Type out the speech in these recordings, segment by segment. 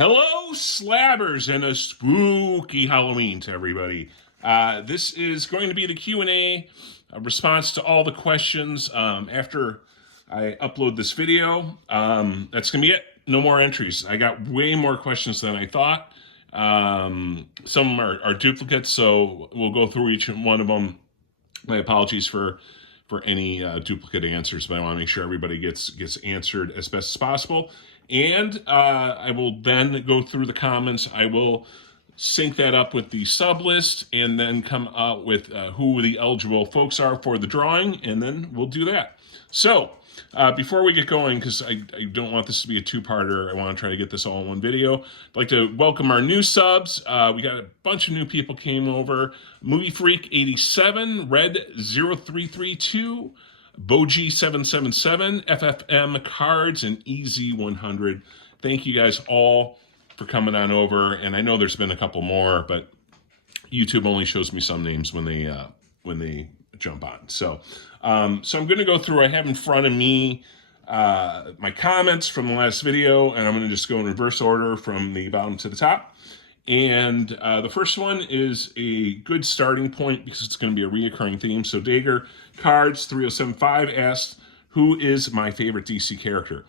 Hello, slabbers, and a spooky Halloween to everybody. This is going to be the Q&A, a response to all the questions after I upload this video. That's going to be it. No more entries. I got way more questions than I thought. Some are duplicates, so we'll go through each one of them. My apologies for any duplicate answers, but I want to make sure everybody gets answered as best as possible. And I will then go through the comments. I will sync that up with the sub list and then come up with who the eligible folks are for the drawing, and then we'll do that. So before we get going, because I don't want this to be a two-parter, I want to try to get this all in one video. I'd like to welcome our new subs. We got a bunch of new people came over. Movie Freak 87, Red 0332, Boji 777, FFM Cards, and Easy 100. Thank you guys all for coming on over. And I know there's been a couple more, but YouTube only shows me some names when they jump on. So I'm going to go through. I have in front of me my comments from the last video, and I'm going to just go in reverse order from the bottom to the top. And the first one is a good starting point because it's going to be a reoccurring theme. So Dager Cards 3075 asked, who is my favorite DC character?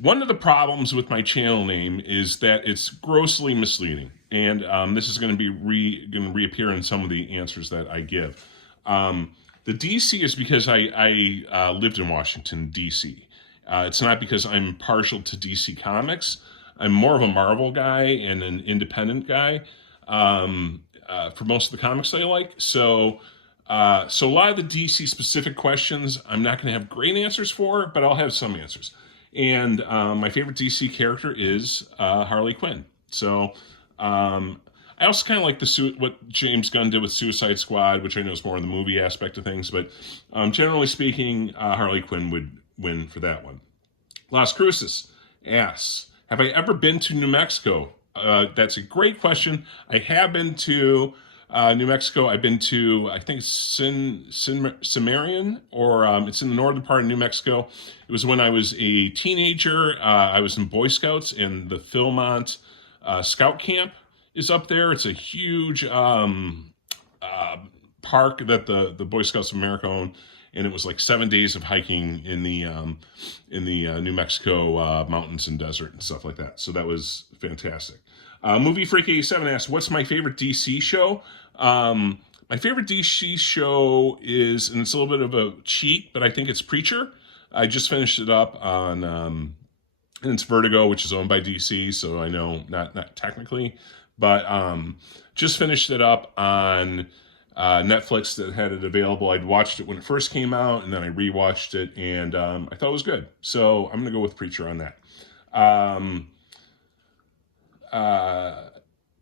One of the problems with my channel name is that it's grossly misleading. And this is going to be reappear in some of the answers that I give. The DC is because I lived in Washington, D.C. It's not because I'm partial to DC Comics. I'm more of a Marvel guy and an independent guy for most of the comics that I like. So a lot of the DC specific questions I'm not going to have great answers for, but I'll have some answers. And my favorite DC character is Harley Quinn. So I also kind of like what James Gunn did with Suicide Squad, which I know is more of the movie aspect of things. But generally speaking, Harley Quinn would win for that one. Las Cruces asks, have I ever been to New Mexico? That's a great question. I have been to New Mexico. I've been to, I think, Cimarron, or it's in the northern part of New Mexico. It was when I was a teenager. I was in Boy Scouts, and the Philmont Scout Camp is up there. It's a huge park that the Boy Scouts of America own. And it was like 7 days of hiking in the New Mexico mountains and desert and stuff like that. So that was fantastic. Movie Freak 87 asks, what's my favorite DC show? My favorite DC show is, and it's a little bit of a cheat, but I think it's Preacher. I just finished it up on, and it's Vertigo, which is owned by DC, so I know not technically, but just finished it up on Netflix that had it available. I'd watched it when it first came out, and then I rewatched it, and I thought it was good. So I'm going to go with Preacher on that.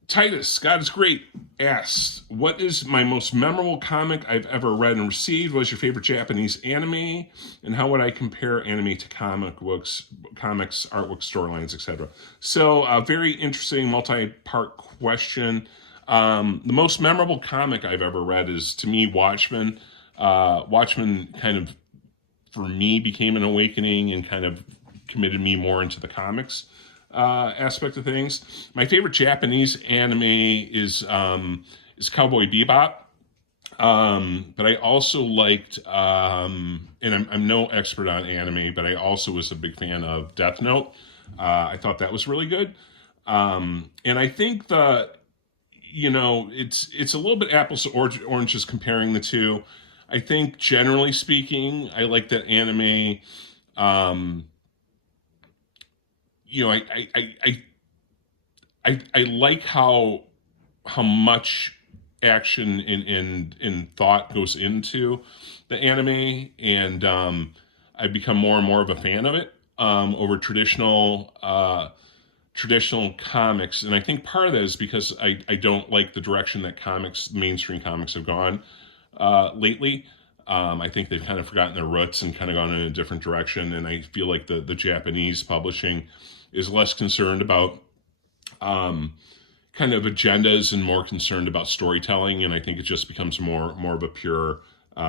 Titus, God is great, asks, what is my most memorable comic I've ever read and received? What is your favorite Japanese anime? And how would I compare anime to comics, artwork, storylines, etc.? So a very interesting multi-part question. The most memorable comic I've ever read is, to me, Watchmen. Watchmen kind of, for me, became an awakening and kind of committed me more into the comics aspect of things. My favorite Japanese anime is Cowboy Bebop. But I also liked, and I'm no expert on anime, but I also was a big fan of Death Note. I thought that was really good. And I think it's a little bit apples to oranges comparing the two. I think generally speaking, I like that anime. I like how much action and thought goes into the anime, and I've become more and more of a fan of it over traditional comics. And I think part of that is because I don't like the direction that mainstream comics have gone lately. I think they've kind of forgotten their roots and kind of gone in a different direction. And I feel like the Japanese publishing is less concerned about kind of agendas and more concerned about storytelling. And I think it just becomes more of a pure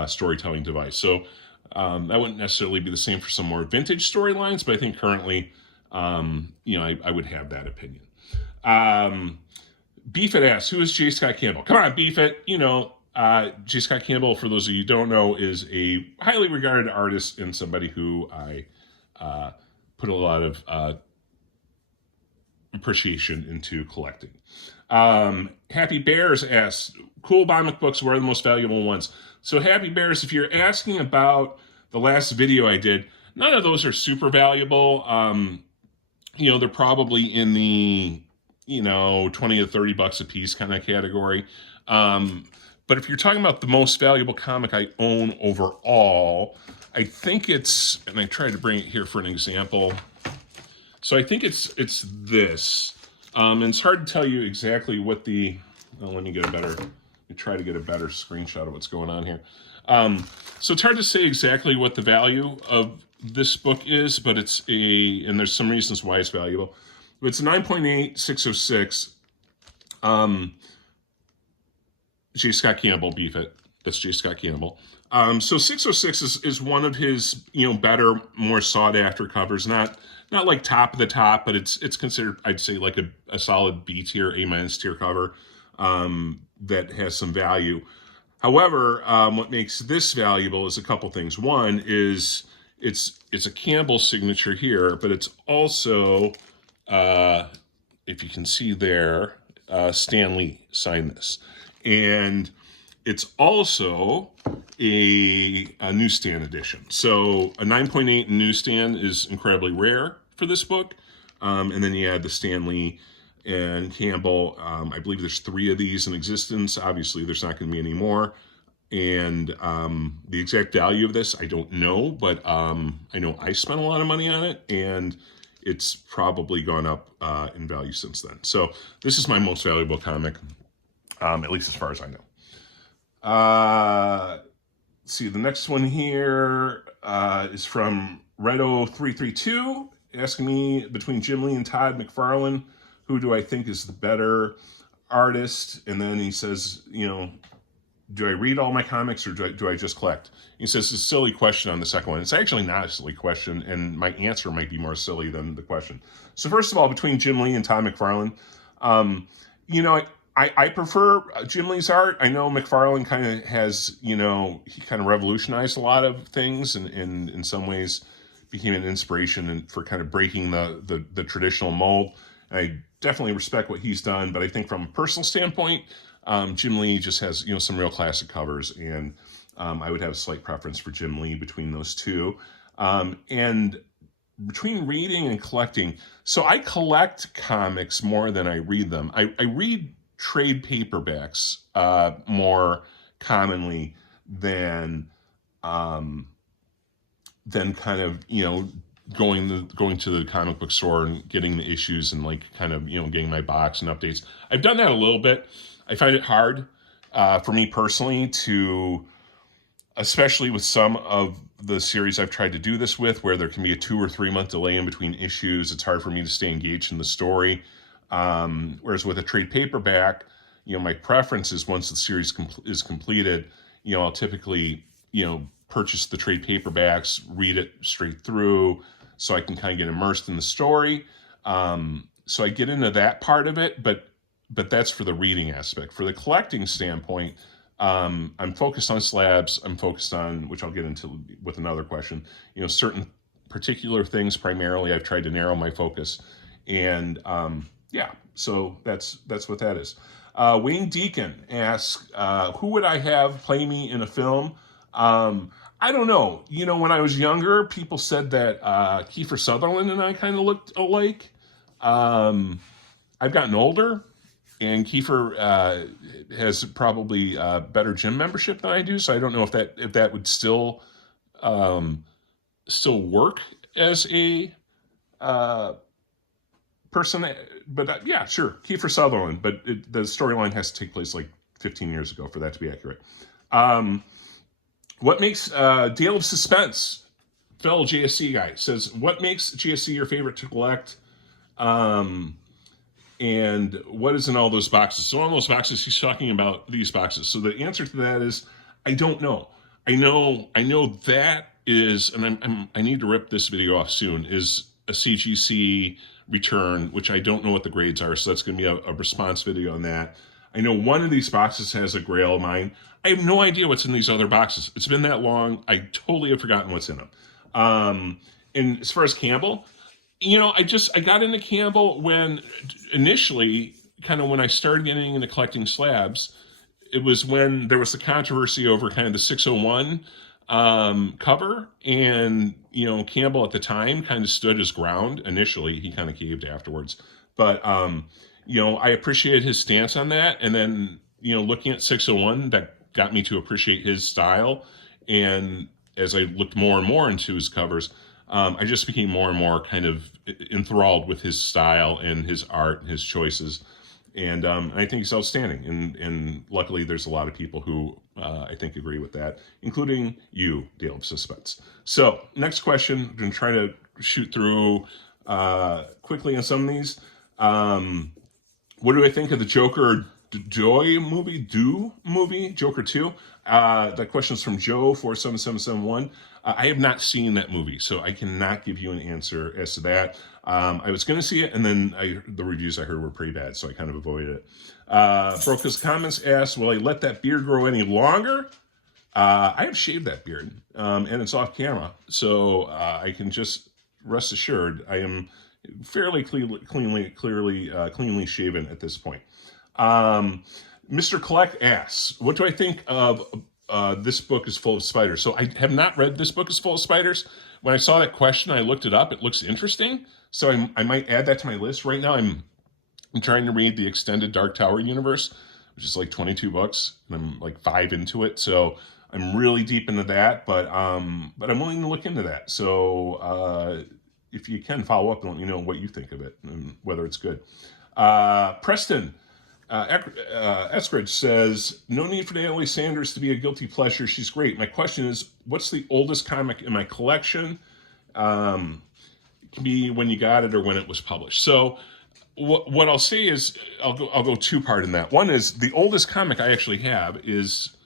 storytelling device. So that wouldn't necessarily be the same for some more vintage storylines, but I think currently I would have that opinion. Beefit asks, who is J. Scott Campbell? Come on, Beefit. J. Scott Campbell, for those of you who don't know, is a highly regarded artist and somebody who I put a lot of appreciation into collecting. Happy Bears asks, cool comic books, what are the most valuable ones? So Happy Bears, if you're asking about the last video I did, none of those are super valuable. They're probably in the, 20 to 30 bucks a piece kind of category. But if you're talking about the most valuable comic I own overall, I think it's, and I tried to bring it here for an example. So I think it's this. And it's hard to tell you exactly what let me try to get a better screenshot of what's going on here. So it's hard to say exactly what the value of this book is, but and there's some reasons why it's valuable. But it's a 9.8 606. J. Scott Campbell, Beefit. That's J. Scott Campbell. So 606 is one of his, better, more sought after covers. Not like top of the top, but it's considered, I'd say, like a solid B tier, A- tier cover that has some value. However, what makes this valuable is a couple things. One is it's a Campbell signature here, but it's also, if you can see there, Stan Lee signed this. And it's also a newsstand edition. So a 9.8 newsstand is incredibly rare for this book. And then you add the Stan Lee and Campbell. I believe there's 3 of these in existence. Obviously, there's not going to be any more. And the exact value of this, I don't know. But I know I spent a lot of money on it. And it's probably gone up in value since then. So this is my most valuable comic, at least as far as I know. See, the next one here is from Redo332, asking me, between Jim Lee and Todd McFarlane, who do I think is the better artist? And then he says, do I read all my comics or do I just collect? He says, it's a silly question on the second one. It's actually not a silly question, and my answer might be more silly than the question. So first of all, between Jim Lee and Todd McFarlane, I prefer Jim Lee's art. I know McFarlane kind of has, he kind of revolutionized a lot of things and in some ways became an inspiration for kind of breaking the traditional mold. I definitely respect what he's done, but I think from a personal standpoint, Jim Lee just has, some real classic covers, and I would have a slight preference for Jim Lee between those two. And between reading and collecting, so I collect comics more than I read them. I read trade paperbacks more commonly than kind of going to the comic book store and getting the issues and getting my box and updates. I've done that a little bit. I find it hard for me personally to, especially with some of the series I've tried to do this with, where there can be a 2 or 3 month delay in between issues. It's hard for me to stay engaged in the story. Whereas with a trade paperback, my preference is once the series is completed, I'll typically, purchase the trade paperbacks, read it straight through so I can kind of get immersed in the story. So I get into that part of it, but that's for the reading aspect. For the collecting standpoint, I'm focused on slabs. I'm focused on, which I'll get into with another question, certain particular things primarily. I've tried to narrow my focus. And so that's what that is. Wayne Deacon asks, who would I have play me in a film? I don't know. When I was younger, people said that Kiefer Sutherland and I kind of looked alike. I've gotten older, and Kiefer has probably better gym membership than I do, so I don't know if that would still work as a person. But yeah, sure, Kiefer Sutherland. But the storyline has to take place like 15 years ago for that to be accurate. What makes Dale of Suspense, fellow GSC guy, says, what makes GSC your favorite to collect? And what is in all those boxes? So all those boxes, he's talking about these boxes. So the answer to that is, I don't know. I know that is, and I need to rip this video off soon, is a CGC return, which I don't know what the grades are, so that's going to be a response video on that. I know one of these boxes has a Grail mine. I have no idea what's in these other boxes. It's been that long. I totally have forgotten what's in them. And as far as Campbell, I got into Campbell when initially, kind of when I started getting into collecting slabs, it was when there was the controversy over kind of the 601 cover, and Campbell at the time kind of stood his ground. Initially, he kind of caved afterwards, but I appreciated his stance on that, and then looking at 601, that got me to appreciate his style. And as I looked more and more into his covers, I just became more and more kind of enthralled with his style and his art and his choices. And I think he's outstanding. And luckily, there's a lot of people who I think agree with that, including you, Dale of Suspense. So next question, I'm going to try to shoot through quickly on some of these. What do I think of the Joker movie, Joker 2? That question's from Joe47771. I have not seen that movie, so I cannot give you an answer as to that. I was going to see it, and then the reviews I heard were pretty bad, so I kind of avoided it. Broca's Comments asks, will I let that beard grow any longer? I have shaved that beard, and it's off camera, so I can just rest assured I am fairly cleanly shaven at this point. Mr. Collect asks, what do I think of This Book is Full of Spiders? So I have not read This Book is Full of Spiders. When I saw that question, I looked it up. It looks interesting, so I might add that to my list. Right now, I'm trying to read the extended Dark Tower universe, which is like 22 books, and I'm like 5 into it, so I'm really deep into that. But I'm willing to look into that. So if you can follow up and let me know what you think of it and whether it's good. Preston Eskridge says, no need for Natalie Sanders to be a guilty pleasure. She's great. My question is, what's the oldest comic in my collection? It can be when you got it or when it was published. So what I'll say is, I'll go two-part in that. One is, the oldest comic I actually have is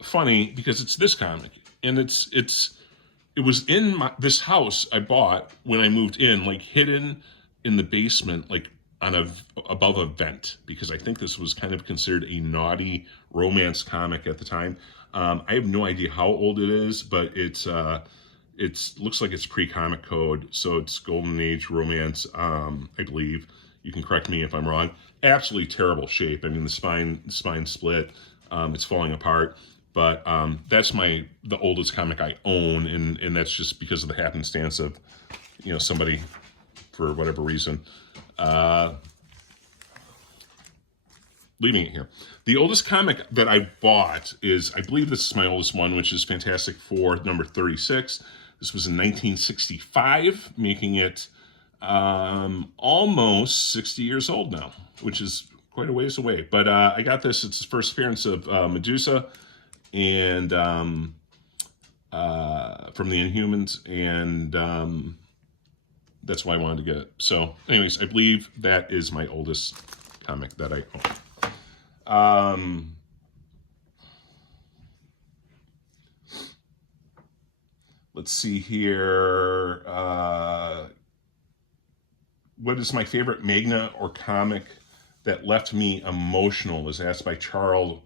funny because it's this comic, and it was in this house I bought when I moved in, like hidden in the basement, like above a vent, because I think this was kind of considered a naughty romance comic at the time. I have no idea how old it is, but it's looks like it's pre-comic code, so it's golden age romance, I believe. You can correct me if I'm wrong. Absolutely terrible shape. I mean, the spine split. It's falling apart. But that's the oldest comic I own, and that's just because of the happenstance of, somebody, for whatever reason, leaving it here. The oldest comic that I bought is, I believe this is my oldest one, which is Fantastic Four number 36. This was in 1965, making it almost 60 years old now, which is quite a ways away. But I got this. It's the first appearance of Medusa and from the Inhumans, and that's why I wanted to get it. So anyways, I believe that is my oldest comic that I own. Let's see here. What is my favorite manga or comic that left me emotional, was asked by Charlene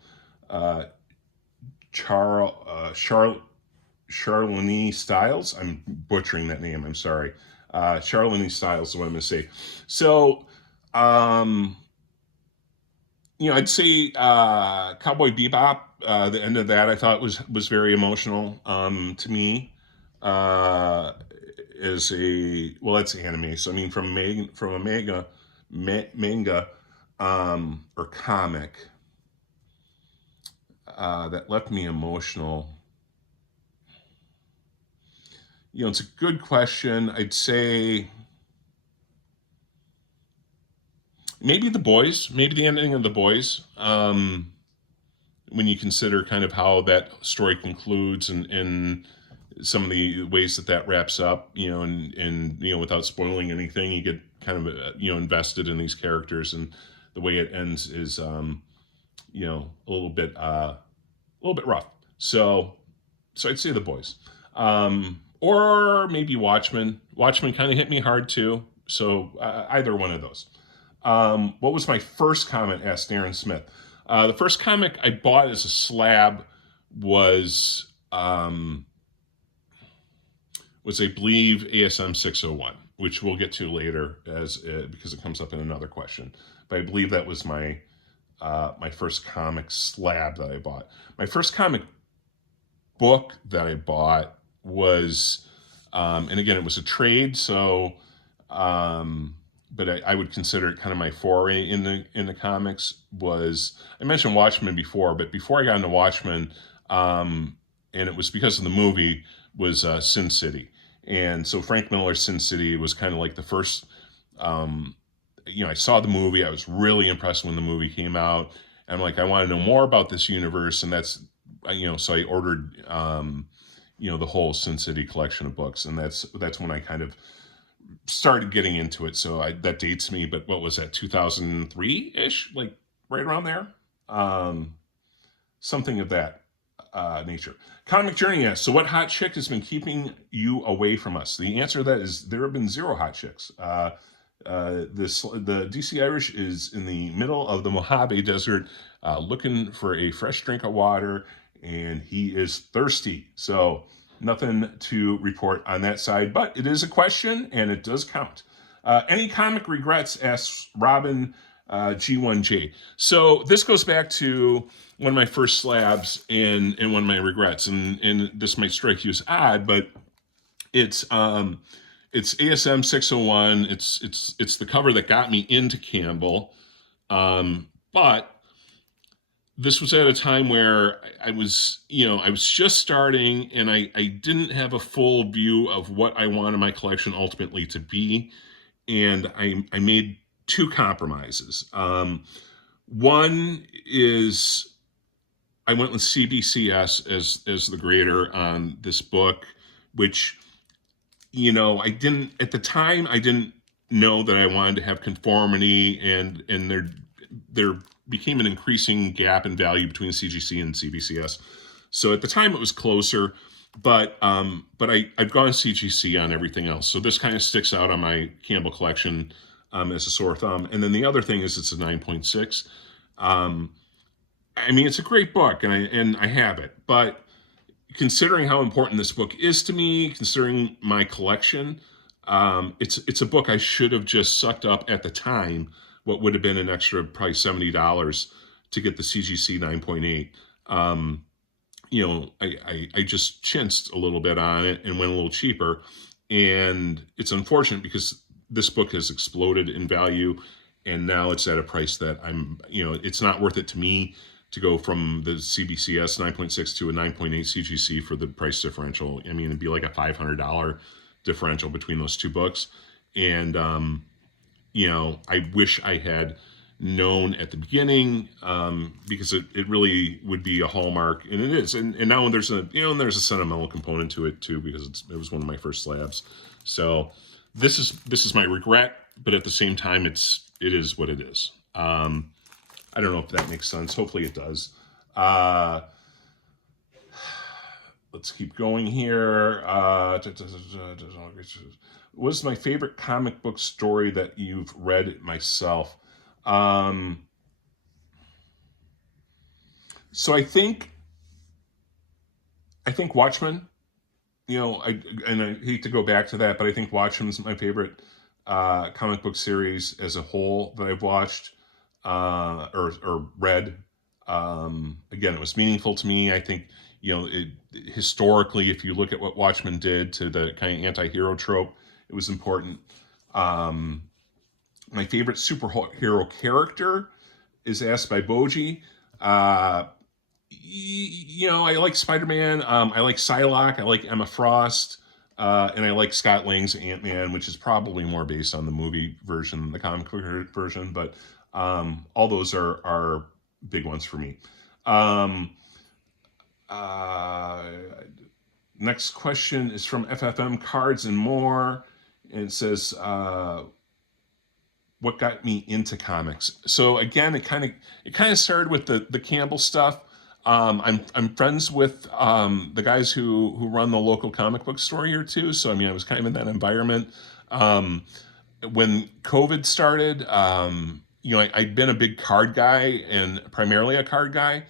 Styles. I'm butchering that name, I'm sorry. Charlene Styles is what I'm going to say. So, I'd say Cowboy Bebop, the end of that, I thought was very emotional to me. As that's anime. So, I mean, from a manga or comic that left me emotional. It's a good question. I'd say maybe The Boys, maybe the ending of The Boys. When you consider kind of how that story concludes and some of the ways that wraps up, and without spoiling anything, you get kind of invested in these characters, and the way it ends is a little bit rough. So I'd say The Boys. or maybe Watchmen. Watchmen kind of hit me hard too. So either one of those. What was my first comic? Asked Aaron Smith. The first comic I bought as a slab was I believe ASM 601, which we'll get to later as because it comes up in another question. But I believe that was my first comic slab that I bought. My first comic book that I bought was, and again, it was a trade, so, but I would consider it kind of my foray in the comics. Was, I mentioned Watchmen before, but before I got into Watchmen, and it was because of the movie, was Sin City. And so Frank Miller's Sin City was kind of like the first, I saw the movie. I was really impressed when the movie came out. And I'm like, I want to know more about this universe. And that's, so I ordered, the whole Sin City collection of books. And that's when I kind of started getting into it. So that dates me, but what was that, 2003-ish? Like right around there? Something of that nature. Comic Journey asks, so what hot chick has been keeping you away from us? The answer to that is there have been zero hot chicks. The DC Irish is in the middle of the Mojave Desert looking for a fresh drink of water, and he is thirsty. So nothing to report on that side, but it is a question, and it does count. Any comic regrets, asks Robin G1J. So this goes back to one of my first slabs and one of my regrets, and this might strike you as odd, but it's ASM 601. It's the cover that got me into Campbell, but this was at a time where I was just starting, and I didn't have a full view of what I wanted my collection ultimately to be, and I made two compromises. One is I went with CBCS as the grader on this book, which, I didn't know that I wanted to have conformity, and there became an increasing gap in value between CGC and CBCS. So at the time it was closer, but I've gone CGC on everything else. So this kind of sticks out on my Campbell collection as a sore thumb. And then the other thing is it's a 9.6. It's a great book, and I have it, but considering how important this book is to me, considering my collection, it's a book I should have just sucked up at the time, what would have been an extra probably $70 to get the CGC 9.8. I just chinced a little bit on it and went a little cheaper. And it's unfortunate because this book has exploded in value, and now it's at a price that it's not worth it to me to go from the CBCS 9.6 to a 9.8 CGC for the price differential. It'd be like a $500 differential between those two books. And, I wish I had known at the beginning, because it really would be a hallmark, and it is. And now there's a sentimental component to it too, because it was one of my first slabs. So this is my regret, but at the same time, it is what it is. I don't know if that makes sense. Hopefully it does. Let's keep going here. What's my favorite comic book story that you've read myself? So I think Watchmen. I hate to go back to that, but I think Watchmen's my favorite comic book series as a whole that I've watched or read. Again, it was meaningful to me. I think historically, if you look at what Watchmen did to the kind of anti-hero trope, it was important. My favorite superhero character is asked by Boji. I like Spider-Man. I like Psylocke. I like Emma Frost. And I like Scott Lang's Ant-Man, which is probably more based on the movie version than the comic book version. But all those are big ones for me. Next question is from FFM Cards and More. And it says, what got me into comics? So again, it kind of started with the Campbell stuff. I'm friends with the guys who run the local comic book store here too. So I mean, I was kind of in that environment. Um, when COVID started, I'd been a big card guy and primarily a card guy.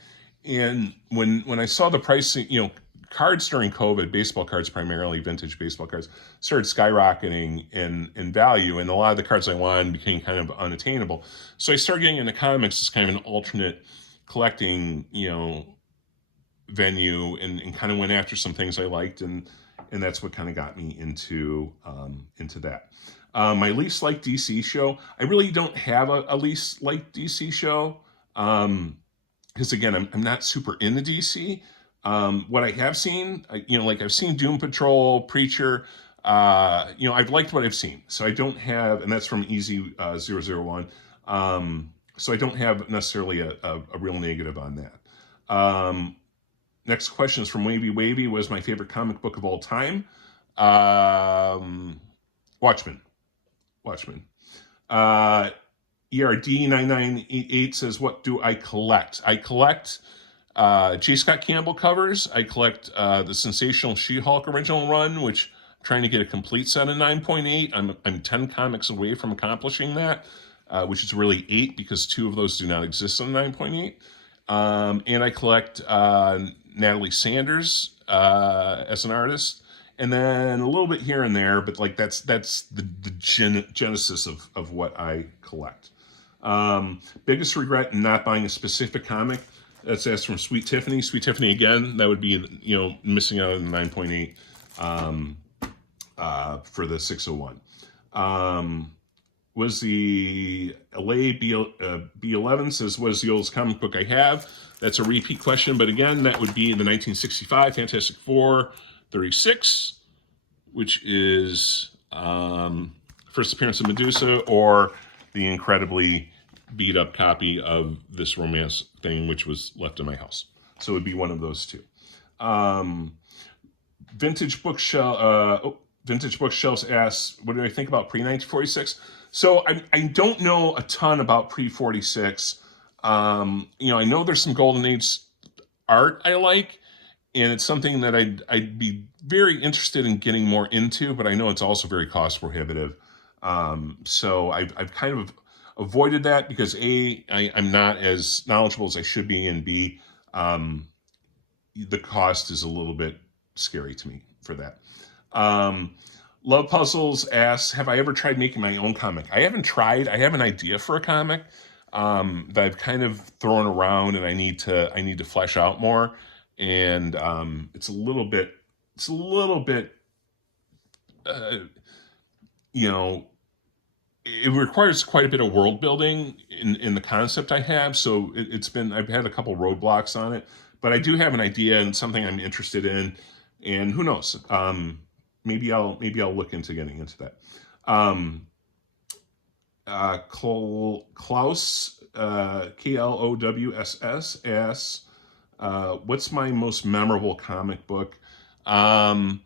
And when I saw the pricing, cards during COVID, baseball cards primarily, vintage baseball cards, started skyrocketing in value, and a lot of the cards I wanted became kind of unattainable. So I started getting into comics as kind of an alternate collecting, venue, and kind of went after some things I liked, and that's what kind of got me into that. My least liked DC show. I really don't have a least liked DC show. Because again, I'm not super into DC. What I have seen, I've seen Doom Patrol, Preacher. I've liked what I've seen, so I don't have, and that's from Easy 001. So I don't have necessarily a real negative on that. Next question is from Wavy Wavy. What is my favorite comic book of all time? Watchmen. ERD9988 says, what do I collect? I collect J. Scott Campbell covers. I collect the Sensational She-Hulk original run, which I'm trying to get a complete set of 9.8. I'm 10 comics away from accomplishing that, which is really 8 because 2 of those do not exist on 9.8. And I collect Natalie Sanders as an artist, and then a little bit here and there, but like that's the genesis of what I collect. Biggest regret in not buying a specific comic. That's asked from Sweet Tiffany. Sweet Tiffany again. That would be missing out on the 9.8 for the 601. Was the LA B11 says, what is the oldest comic book I have? That's a repeat question, but again, that would be the 1965 Fantastic Four 36, which is first appearance of Medusa, or the incredibly beat up copy of This Romance Thing, which was left in my house. So it would be one of those two. Vintage Bookshelves asks, what do I think about pre-1946? So I don't know a ton about pre-46. I know there's some Golden Age art I like, and it's something that I'd be very interested in getting more into, but I know it's also very cost prohibitive. So I've kind of avoided that because I'm not as knowledgeable as I should be, and B, the cost is a little bit scary to me for that. Love Puzzles asks, have I ever tried making my own comic? I haven't tried. I have an idea for a comic that I've kind of thrown around, and I need to flesh out more. And it's a little bit, it requires quite a bit of world building in the concept I have. So I've had a couple roadblocks on it, but I do have an idea and something I'm interested in, and who knows? Maybe I'll look into getting into that. Klaus, KLOWSS asks, what's my most memorable comic book? I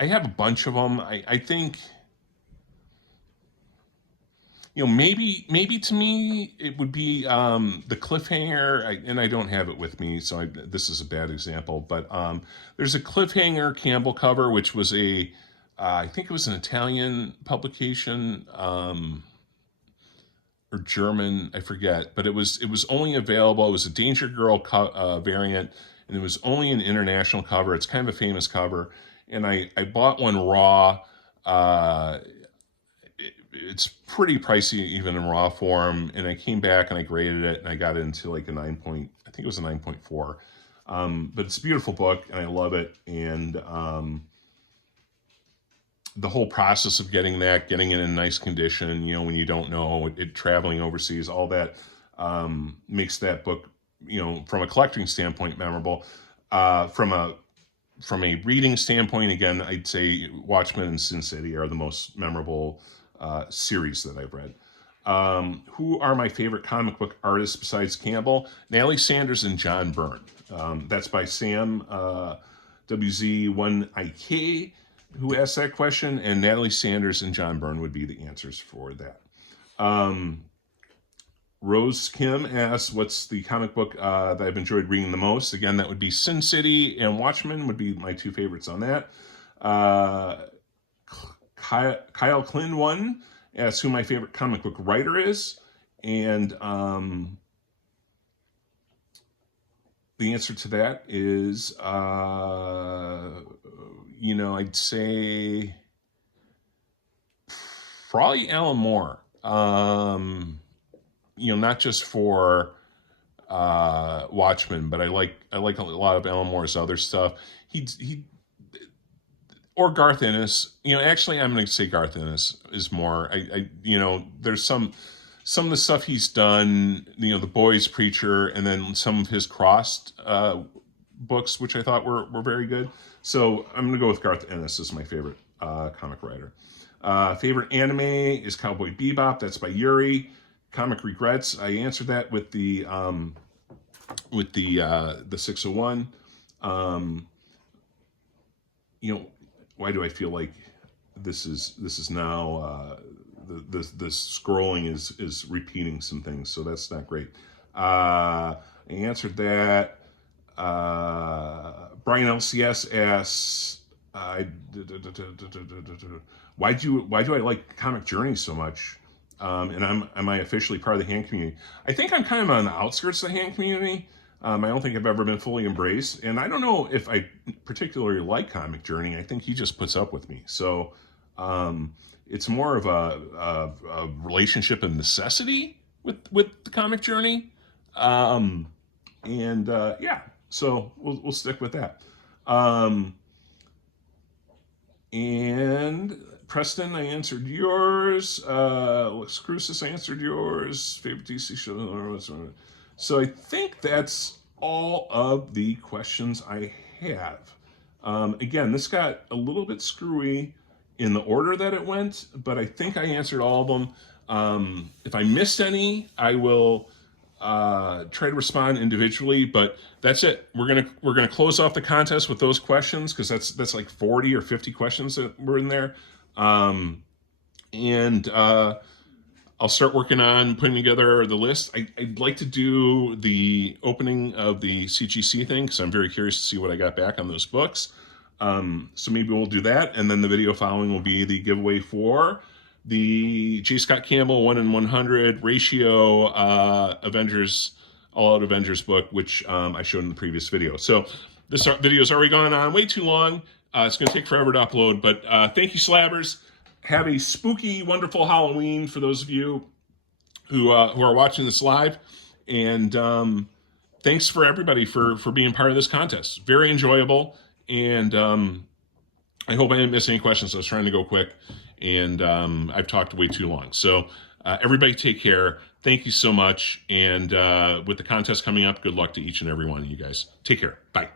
have a bunch of them. I think, maybe to me it would be the Cliffhanger, and I don't have it with me, so this is a bad example, but there's a Cliffhanger Campbell cover, which was I think it was an Italian publication, or German, I forget, but it was only available. It was a Danger Girl variant, and it was only an international cover. It's kind of a famous cover, and I bought one raw. It's pretty pricey even in raw form, and I came back and I graded it, and I got it into like a 9 point, I think it was a 9.4. But it's a beautiful book, and I love it, and the whole process of getting it in a nice condition, when you don't know it, traveling overseas, all that makes that book, from a collecting standpoint, memorable. From a reading standpoint, again, I'd say Watchmen and Sin City are the most memorable series that I've read. Who are my favorite comic book artists besides Campbell? Natalie Sanders and John Byrne. That's by Sam WZ1IK, who asked that question, and Natalie Sanders and John Byrne would be the answers for that. Rose Kim asks, what's the comic book that I've enjoyed reading the most? Again, that would be Sin City and Watchmen would be my two favorites on that. Kyle Klin one asks who my favorite comic book writer is. And the answer to that is, I'd say probably Alan Moore. Not just for Watchmen, but I like a lot of Alan Moore's other stuff. He or Garth Ennis. Actually, I'm going to say Garth Ennis is more. There's some of the stuff he's done. The Boys, Preacher, and then some of his crossed books, which I thought were very good. So I'm going to go with Garth Ennis as my favorite comic writer. Favorite anime is Cowboy Bebop. That's by Yuri. Comic regrets. I answered that with the 601. Why do I feel like this is now the scrolling is repeating some things, so that's not great. I answered that. Brian LCS asks, why do I like Comic Journey so much? And am I officially part of the hand community? I think I'm kind of on the outskirts of the hand community. I don't think I've ever been fully embraced. And I don't know if I particularly like Comic Journey. I think he just puts up with me. So it's more of a relationship of necessity with the Comic Journey. So we'll stick with that. And Preston, I answered yours. Crucis, I answered yours. Favorite DC show. So I think that's all of the questions I have. Again, this got a little bit screwy in the order that it went, but I think I answered all of them. If I missed any, I will try to respond individually, but that's it. We're gonna close off the contest with those questions, because that's like 40 or 50 questions that were in there. I'll start working on putting together the list. I'd like to do the opening of the CGC thing, because I'm very curious to see what I got back on those books. So maybe we'll do that, and then the video following will be the giveaway for the J. Scott Campbell 1-in-100 ratio Avengers, All Out Avengers book, which I showed in the previous video. So this video has already gone on way too long. It's going to take forever to upload, but thank you, Slabbers. Have a spooky, wonderful Halloween for those of you who are watching this live. And thanks for everybody for being part of this contest. Very enjoyable. And I hope I didn't miss any questions. I was trying to go quick, and I've talked way too long. So everybody take care. Thank you so much. And with the contest coming up, good luck to each and every one of you guys. Take care. Bye.